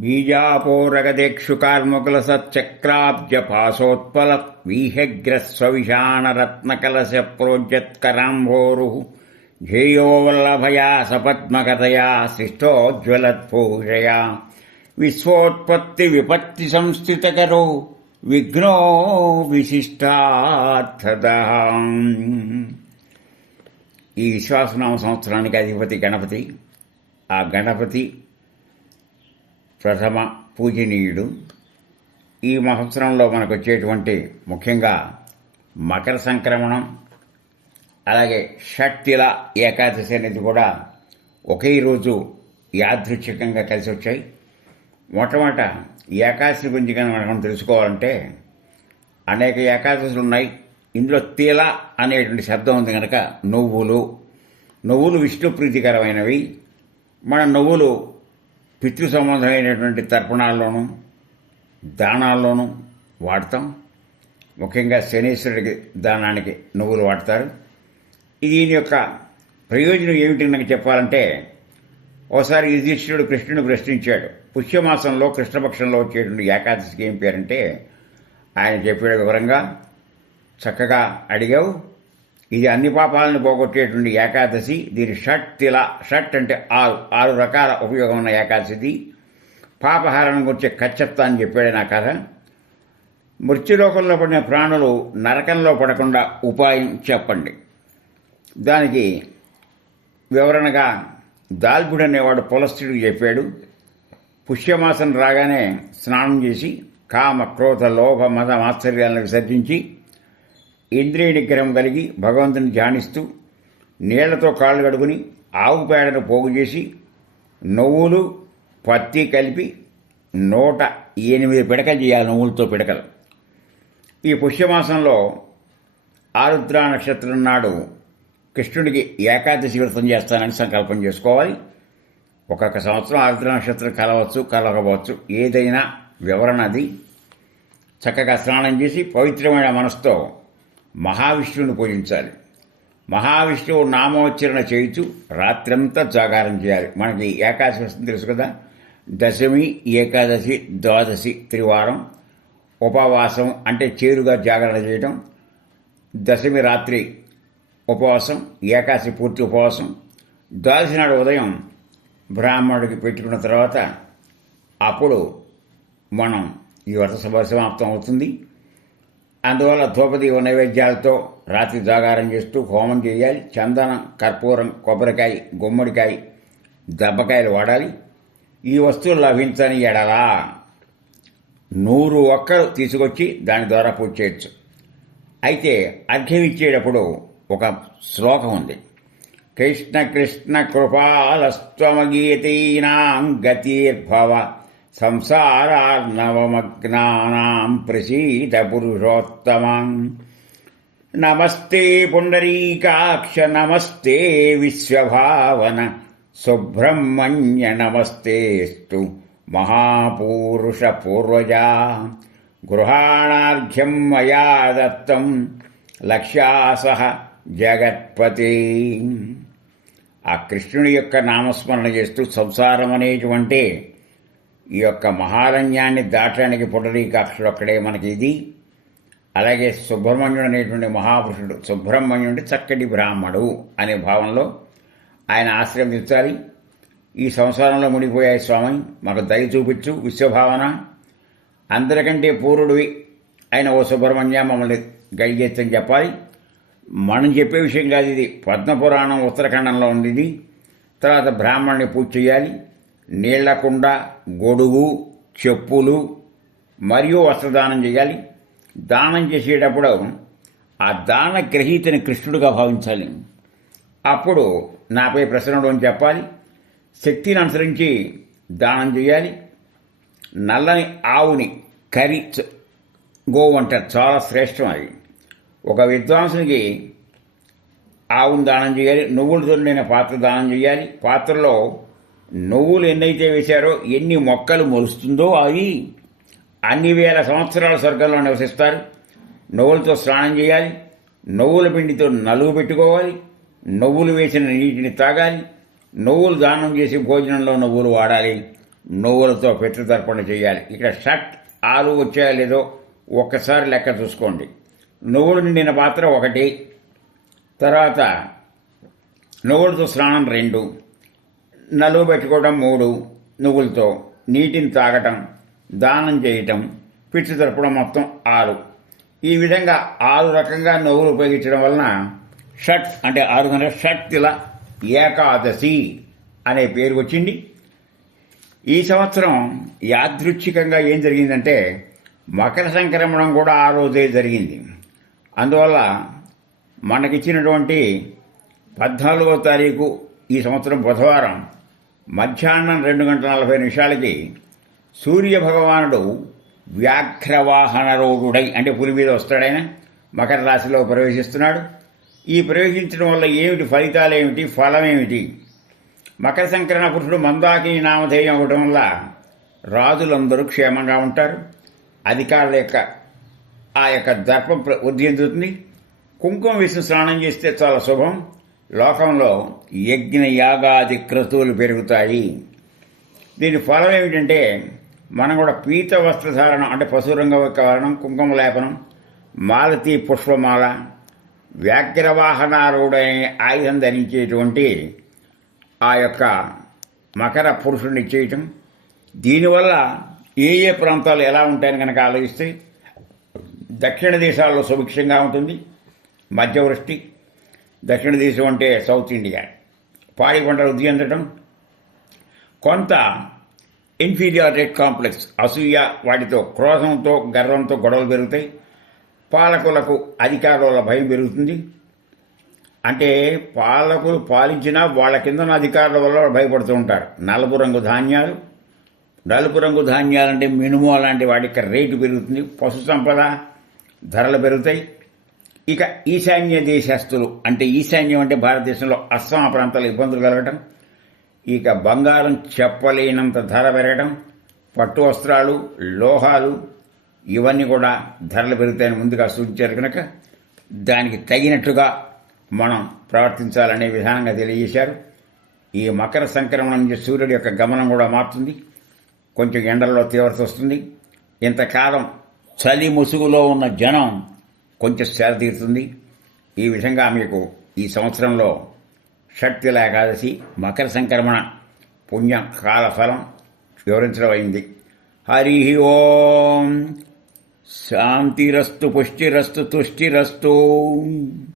बीजापोरगदेक्षुकार्मुकुलसच्चक्राब्जपाशोत्पलवीहग्रस्वविशानरत्नकलशप्रोज्जत्कराम्भोरुः ध्येयो वल्लभया सपद्मकतया सृष्टोज्ज्वलत्पूषया विश्वोत्पत्तिविपत्तिसंस्थितकरो विघ्नो विशिष्टार्थदः। ఈ విశ్వాసనామ సంవత్సరానికి అధిపతి గణపతి. ఆ గణపతి ప్రథమ పూజనీయుడు. ఈ సంవత్సరంలో మనకు వచ్చేటువంటి ముఖ్యంగా మకర సంక్రమణం, అలాగే షట్తిల ఏకాదశి అనేది కూడా ఒకే రోజు యాదృచ్ఛికంగా కలిసి వచ్చాయి. మొట్టమొదట ఏకాదశి గురించి కనుక మనం తెలుసుకోవాలంటే అనేక ఏకాదశులు ఉన్నాయి. ఇందులో తిల అనేటువంటి శబ్దం ఉంది కనుక నువ్వులు విష్ణు ప్రీతికరమైనవి. మన నువ్వులు పితృ సంబంధమైనటువంటి తర్పణాల్లోనూ దానాల్లోనూ వాడతాం. ముఖ్యంగా శనీశ్వరుడికి దానానికి నువ్వులు వాడతారు. దీని యొక్క ప్రయోజనం ఏమిటి నాకు చెప్పాలంటే, ఓసారి యుధిష్ఠిరుడు కృష్ణుని ప్రశ్నించాడు. పుష్యమాసంలో కృష్ణపక్షంలో వచ్చేటువంటి ఏకాదశికి ఏం పేరంటే, ఆయన చెప్పాడు వివరంగా, చక్కగా అడిగావు. ఇది అన్ని పాపాలను పోగొట్టేటువంటి ఏకాదశి. దీని షట్ అంటే ఆరు రకాల ఉపయోగం ఉన్న ఏకాదశిది. పాపహారణం గురించి కచ్చప్తా అని చెప్పాడు నా కథ. మృత్యులోకంలో పడిన ప్రాణులు నరకంలో పడకుండా ఉపాయం చెప్పండి. దానికి వివరణగా దాల్గుడు అనేవాడు పులస్తుడికి చెప్పాడు. పుష్యమాసం రాగానే స్నానం చేసి కామ క్రోధ లోభ మద మాత్సర్యాలను విసర్జించి ఇంద్రియ నిగ్రహం కలిగి భగవంతుని ధ్యానిస్తూ నీళ్లతో కాళ్ళు కడుగుని ఆవు పేడను పోగు చేసి నువ్వులు పత్తి కలిపి 108 పిడకలు చేయాలి. నువ్వులతో పిడకలు. ఈ పుష్యమాసంలో ఆరుద్ర నక్షత్రం నాడు కృష్ణుడికి ఏకాదశి వ్రతం చేస్తానని సంకల్పం చేసుకోవాలి. ఒక్కొక్క సంవత్సరం ఆరుద్ర నక్షత్రం కలవచ్చు, కలగవచ్చు, ఏదైనా వివరణ అది. చక్కగా స్నానం చేసి పవిత్రమైన మనసుతో మహావిష్ణువుని పూజించాలి. మహావిష్ణువు నామోచ్చరణ చేయుచు రాత్రంతా జాగారం చేయాలి. మనకి ఏకాదశి వస్తుంది తెలుసు కదా. దశమి, ఏకాదశి, ద్వాదశి త్రివారం ఉపవాసం అంటే చేరుగా జాగరణ చేయడం. దశమి రాత్రి ఉపవాసం, ఏకాదశి పూర్తి ఉపవాసం. ద్వాదశి నాడు ఉదయం బ్రాహ్మణుడికి పెట్టుకున్న తర్వాత అప్పుడు మనం ఈ వ్రత సమాప్తం అవుతుంది. అందువల్ల ధూపదీప నైవేద్యాలతో రాత్రి జాగారం చేస్తూ హోమం చేయాలి. చందనం, కర్పూరం, కొబ్బరికాయ, గుమ్మడికాయ, దెబ్బకాయలు వాడాలి. ఈ వస్తువులు లభించని ఎడలా 100 ఒక్కలు తీసుకొచ్చి దాని ద్వారా పూజ చేయొచ్చు. అయితే అర్ఘ్యం ఇచ్చేటప్పుడు ఒక శ్లోకం ఉంది. కృష్ణ కృష్ణ కృపాలస్త్వమగీయతీనాం గతిర్భవ సంసారార్ణవమగ్నానాం ప్రసీద పురుషోత్తమం. నమస్తే పుండరీకాక్ష నమస్తే విశ్వభావన సుబ్రహ్మణ్య నమస్తేస్తు మహాపూరుష పూర్వజా. గృహాణార్ఘ్యం మయా దత్తం లక్ష్యాసహ జగత్పతే. ఆ కృష్ణుడి యొక్క నామస్మరణ చేస్తూ సంసారం అనేటువంటి ఈ యొక్క మహారణ్యాన్ని దాటడానికి పుండరీకాక్షుడు అక్కడే మనకి ఇది. అలాగే సుబ్రహ్మణ్యుడు అనేటువంటి మహాపురుషుడు, సుబ్రహ్మణ్యుడి చక్కటి బ్రాహ్మడు అనే భావంలో ఆయన ఆశ్రయించాలి. ఈ సంసారంలో మునిగిపోయాయి స్వామి, మాకు దయ చూపించు విశ్వభావన. అందరికంటే పూర్వుడివి ఆయన ఓ సుబ్రహ్మణ్య మమ్మల్ని గడిగెత్తని చెప్పాలి. మనం చెప్పే విషయం కాదు ఇది. పద్మపురాణం ఉత్తరాఖండంలో ఉంది ఇది. తర్వాత బ్రాహ్మణుని పూజ చేయాలి. నీళ్లకుండ, గొడుగు, చెప్పులు మరియు వస్త్రదానం చేయాలి. దానం చేసేటప్పుడు ఆ దాన గ్రహీతని కృష్ణుడిగా భావించాలి. అప్పుడు నాపై ప్రసన్నుడు అని చెప్పాలి. శక్తిని అనుసరించి దానం చేయాలి. నల్లని ఆవుని కరి గోవు అంటారు, చాలా శ్రేష్టం అది. ఒక విద్వాంసునికి ఆవును దానం చేయాలి. నువ్వులతో నిండిన పాత్ర దానం చేయాలి. పాత్రలో నువ్వులు ఎన్నైతే వేశారో, ఎన్ని మొక్కలు మొలుస్తుందో అవి అన్ని వేల సంవత్సరాల స్వర్గంలో నివసిస్తారు. నువ్వులతో స్నానం చేయాలి. నువ్వుల పిండితో నలుగు పెట్టుకోవాలి. నువ్వులు వేసిన నీటిని తాగాలి. నువ్వులు దానం చేసి భోజనంలో నువ్వులు వాడాలి. నువ్వులతో పితృతర్పణ చేయాలి. ఇక్కడ షట్ 6 వచ్చాయో లేదో ఒక్కసారి లెక్క చూసుకోండి. నువ్వులు నిండిన పాత్ర 1, తర్వాత నువ్వులతో స్నానం 2, నలుగు పెట్టుకోవడం 3, నువ్వులతో నీటిని తాగటం, దానం చేయటం, పితృతర్పణం మొత్తం 6. ఈ విధంగా 6 రకంగా నువ్వులు ఉపయోగించడం వలన షట్ అంటే 6 షట్తిల ఏకాదశి అనే పేరు వచ్చింది. ఈ సంవత్సరం యాదృచ్ఛికంగా ఏం జరిగిందంటే మకర సంక్రమణం కూడా ఆ రోజే జరిగింది. అందువల్ల మనకిచ్చినటువంటి 14వ తారీఖు ఈ సంవత్సరం బుధవారం మధ్యాహ్నం 2:40 సూర్య భగవానుడు వ్యాఘ్రవాహనరూఢుడై అంటే పులి మీద వస్తాడైన మకర రాశిలో ప్రవేశిస్తున్నాడు. ఈ ప్రవేశించడం వల్ల ఏమిటి ఫలితాలు ఏమిటి, ఫలం ఏమిటి? మకర సంక్రమణ పురుషుడు మందాకిని నామధేయం అవ్వడం వల్ల రాజులందరూ క్షేమంగా ఉంటారు. అధికారుల యొక్క ఆ యొక్క దర్పం వృద్ధి చెందుతుంది. కుంకుమ వేసి స్నానం చేస్తే చాలా శుభం. లోకంలో యజ్ఞ యాగాది క్రతువులు పెరుగుతాయి. దీని ఫలం ఏమిటంటే మనం కూడా పీత వస్త్రధారణం అంటే పశురంగ వరణం, కుంకుమ లేపనం, మాలతీ పుష్పమాల, వ్యాఘ్రవాహనారూఢైన ఆయుధం ధరించేటువంటి ఆ యొక్క మకర పురుషుడిని చేయటం. దీనివల్ల ఏ ఏ ప్రాంతాలు ఎలా ఉంటాయని కనుక ఆలోచిస్తే దక్షిణ దేశాల్లో సుభిక్షంగా ఉంటుంది. మధ్యవృష్టి, దక్షిణ దేశం అంటే సౌత్ ఇండియా, పాడి పంటలు వృద్ధి చెందటం, కొంత ఇన్ఫీరియారిటీ కాంప్లెక్స్ అసూయ వాటితో క్రోధంతో గర్వంతో గొడవలు పెరుగుతాయి. పాలకులకు అధికారుల భయం పెరుగుతుంది. అంటే పాలకులు పాలించినా వాళ్ళ కింద అధికారుల వల్ల భయపడుతూ ఉంటారు. నలుపు రంగు ధాన్యాలంటే మినుము అలాంటి వాటికి రేటు పెరుగుతుంది. పశు సంపద ధరలు పెరుగుతాయి. ఇక ఈశాన్య దేశస్తులు అంటే ఈశాన్యం అంటే భారతదేశంలో అస్సాం ప్రాంతాల్లో ఇబ్బందులు కలగటం, ఇక బంగారం చెప్పలేనంత ధర పెరగడం, పట్టు వస్త్రాలు, లోహాలు ఇవన్నీ కూడా ధరలు పెరుగుతాయని ముందుగా సూచించారు. కనుక దానికి తగినట్టుగా మనం ప్రవర్తించాలనే విధానంగా తెలియజేశారు. ఈ మకర సంక్రమణం నుంచి సూర్యుడి యొక్క గమనం కూడా మారుతుంది. కొంచెం ఎండల్లో తీవ్రత వస్తుంది. ఇంతకాలం చలి ముసుగులో ఉన్న జనం కొంచెం సేద తీరుతుంది. ఈ విధంగా మీకు ఈ సంవత్సరంలో షట్తిల ఏకాదశి మకర సంక్రమణ పుణ్య కాలఫలం వివరించడం అయింది. హరి ఓం. శాంతిరస్తు, పుష్టిరస్తు, తుష్టిరస్తు.